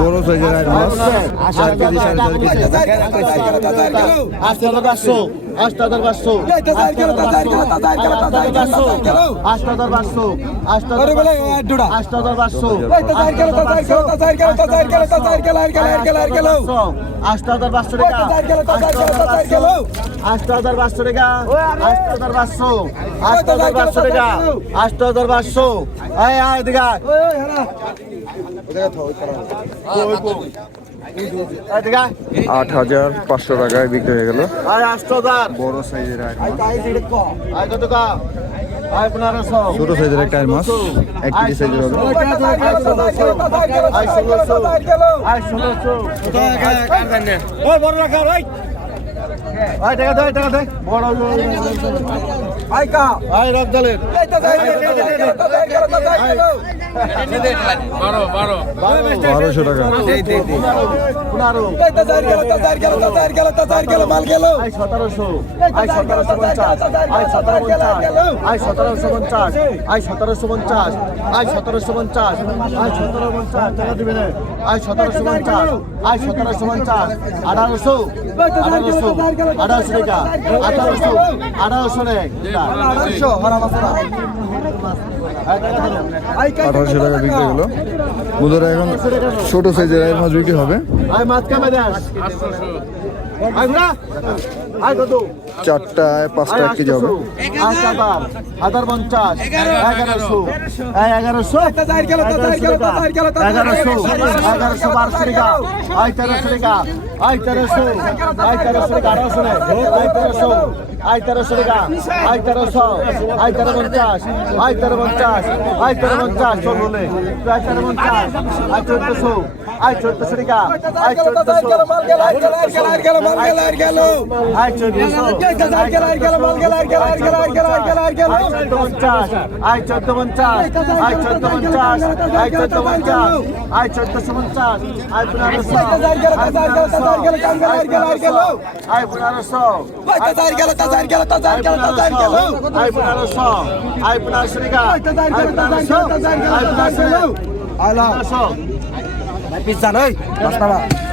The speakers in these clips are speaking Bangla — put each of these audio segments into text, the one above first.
বড় সাইজের আইট মাছ। চার কেজি সাড়ে চার কেজি আট হাজার পাঁচশো টাকা টাকা আয় আয় দিঘা আট হাজার টাকায় বিক্রি হয়ে গেল আট হাজার বড় সাইজের আয় কত কা? ছোট সাইজের একটা আইট মাছ এক কেজি সাইজের হবে। আয় ষোলোশো আয় রক দলের বারোশো টাকা। সতেরোশো সতেরোশো পঞ্চাশ আয় সতেরোশো পঞ্চাশ আয় সতেরোশো পঞ্চাশ আয় সতেরোশো পঞ্চাশ আয় সতেরো পঞ্চাশ টাকা। দিবে না আয় সতেরোশো পঞ্চাশ আয় সতেরোশো পঞ্চাশ আঠারোশো আঠারোশো আঠারোশো টাকা। আঠারোশো আঠারোশো আঠারোশো টাকা বিক্রি হলো। গেল এখন ছোট সাইজের মাছ বিক্রি হবে। চারটায় পাঁচটা এক কেজি হবে হাজার পঞ্চাশ এগারোশো এগারোশো এগারোশো এগারোশো বারোশো টাকা আয় তেরোশো টাকা আয় তেরোশো আয় তেরোশো টাকা আঠারোশো আয় তেরোশো আয় তেরোশো টাকা আয় তেরোশো আয় তেরো পঞ্চাশ আয় তেরো পঞ্চাশ আয় তেরো পঞ্চাশ চল বলে আয় তেরো পঞ্চাশ আয় চোদ্দশো আয় চোদ্দশো টাকা আয় চোদ্দশো আয় চোদ্দশো আয়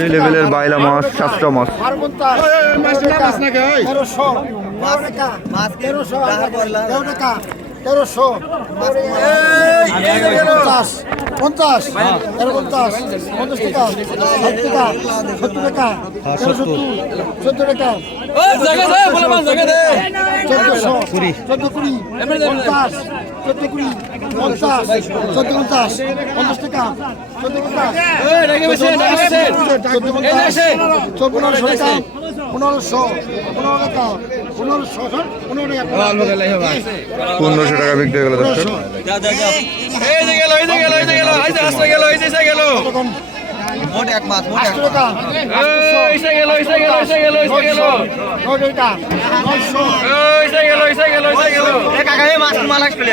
এই লেভেলের বাইলা মাছ সাতটা মাছ। তেরোশো। পঞ্চাশ। পঞ্চাশ। তেরো পঞ্চাশ। পঞ্চাশ টাকা। ষাট টাকা। সত্তর টাকা। তেরো সত্তর চোদ্দ টাকা। চোদ্দশো। চোদ্দ কুড়ি। পঞ্চাশ। চোদ্দ কুড়ি। পঞ্চাশ। চোদ্দ পঞ্চাশ। পঞ্চাশ টাকা। চোদ্দ পঞ্চাশ। চোদ্দ পঞ্চাশ। চোদ্দ পনেরোশো টাকা। পনেরোশো পনেরো টাকা পনেরোশো পনেরো টাকা পনেরোশো টাকা বিক্রি হয়ে গেল গেল এই যে গেল আটশো টাকা। এসে গেল এসে গেল এসে গেল এসে গেল নয় টাকা। এসে গেল এসে গেল এসে গেল। এ কাকা এই মাছ মাল আসলে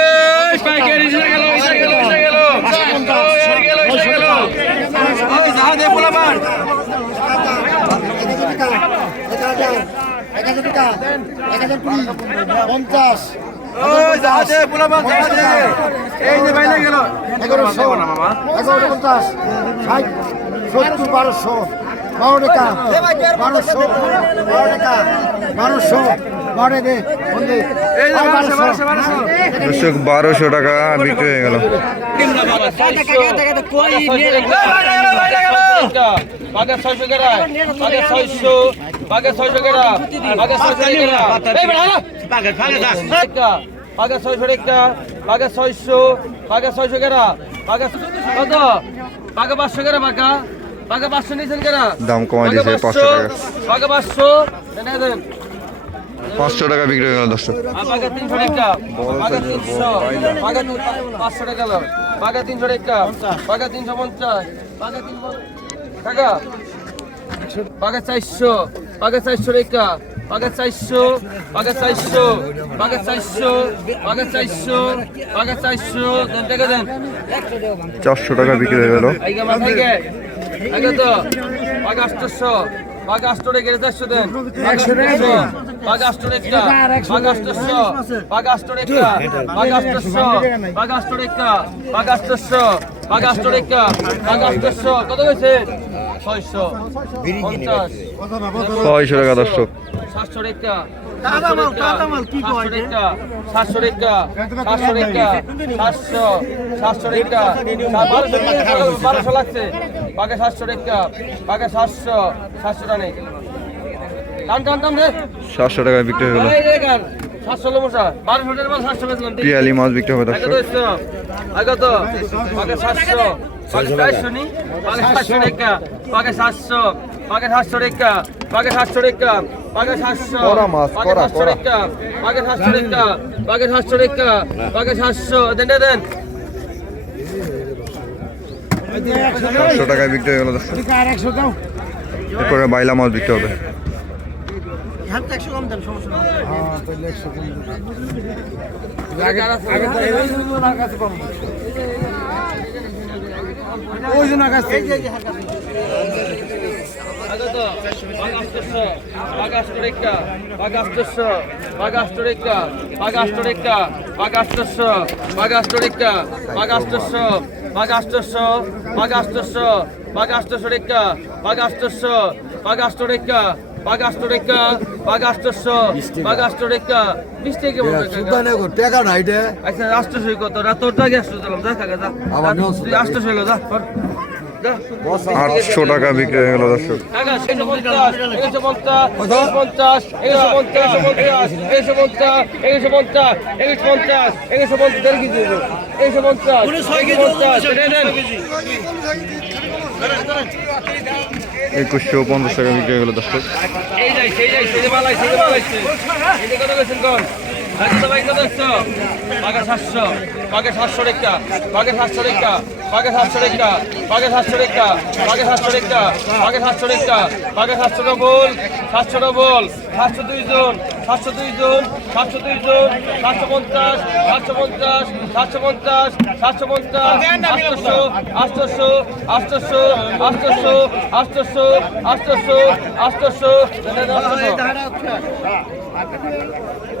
এক হাজার টাকা এক হাজার কুড়ি পঞ্চাশ ওই পোলাপান যা এই যে বাইরে গেল এগারোশো এগারোশো পঞ্চাশ ষাট সত্তর বারোশো বারো টাকা বারোশো বারো টাকা বারোশো বারোশো দর্শক টাকা বিক্রি হয়ে গেল বাগা ছয়শো একটা বাগা ছয়শো কেরা কত পাঁচশো কেরা বাগা বাগা পাঁচশো নিয়েছেন কেরা দাম কমাই দিয়েছে, 500 টাকা। পাঁচশো দেন পাঁচশো টাকা বিক্রি হয়ে গেল দর্শক। পাঁচশো টাকা বাঘা তিনশো টাকা। বাঘা তিনশো পঞ্চাশ। বাঘা তিনশো টাকা বাঘা চারশো। বাঘা চারশো টাকা। বাঘা চারশো। বাঘা চারশো। বাঘা চারশো। বাঘা চারশো। বাঘা চারশো। দেন টাকা দেন। চারশো টাকা বিক্রি হয়ে গেল। আগে তো। বাঘ আষ্টশো বাঘ আষ্ট রেখে চারশো দেন একশো বাঘ আষ্ট রেখা বাঘ আষ্টশো বাঘ আষ্ট রেখা বাঘ আষ্টশো বাঘ আষ্ট রেখা বাঘ আষ্টশো বাঘ আষ্ট রেখা বাঘ আষ্টশো কত হয়েছে? ছয়শো। পঞ্চাশ। ছয়শো টাকা দর্শক। সাতশো রেখা। টাটা মাল টাটা মাল কি কয় 700 টাকা লাগছে। বাকি 700 টাকা বাকি 700 700 টাকা নেই। টান টান টান টাকা বিক্রি হলো পিয়ালি মাছ বিক্রি হবে দর্শক। নি আগে 700 টাকা আগে পাকে সাতশো রেখা পাকে সাতশো রেখা পাকে সাতশো পাকে সাতশো রেখা পাকে সাতশো রেখা পাকে সাতশো রেখা সাতশো দেন দেন বিক্রি হয়ে বাইলা মাছ বিক্রি হবে। বাঘ আষ্টশো বাঘ আষ্টশো রেখা বাঘ আষ্টশো বাঘ আষ্ট রেখা বাঘ আষ্ট রেখা বাঘ আষ্টশো বাঘ আষ্ট রেখা বিশ থেকে টাকা নাই রে। আচ্ছা আষ্টশো কত রাতটা গ্যাস দিলাম যা কাকা যা। আবার যা কর। যা আটশো টাকা বিক্রি হয়ে গেল দর্শক। একুশশো পঞ্চাশ টাকা বিক্রি হয়ে গেল দর্শক সাতশো বাঘে সাতশো রেখা বাঘে সাতশো রেখা বাঘে সাতশো রেখা বাঘে সাতশো রেখা বাঘে সাতশো রেখা বাঘে সাতশো রেখা বাঘে সাতশো ডবল সাতশো ডবল সাতশো দুই জন সাতশো দুই জন সাতশো দুই জন সাতশো পঞ্চাশ সাতশো পঞ্চাশ সাতশো পঞ্চাশ সাতশো পঞ্চাশ আটশোশো আটশোশো আটশোশো আটশোশো আটশোশো আটশোশো নেবেন আটশোশো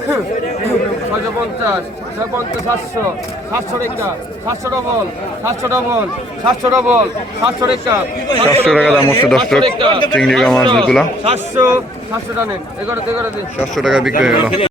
ছয়শো পঞ্চাশ ছয় পঞ্চাশ সাতশো সাতশো রেখা সাতশো ডবল সাতশো ডবল সাতশো ডবল সাতশো রেখা সাতশো টাকা দাম হচ্ছে দশ টাকা চিংড়ি মাছগুলো সাতশো সাতশো টানে এগারো এগারো দিন সাতশো টাকা বিক্রি হয়ে গেল।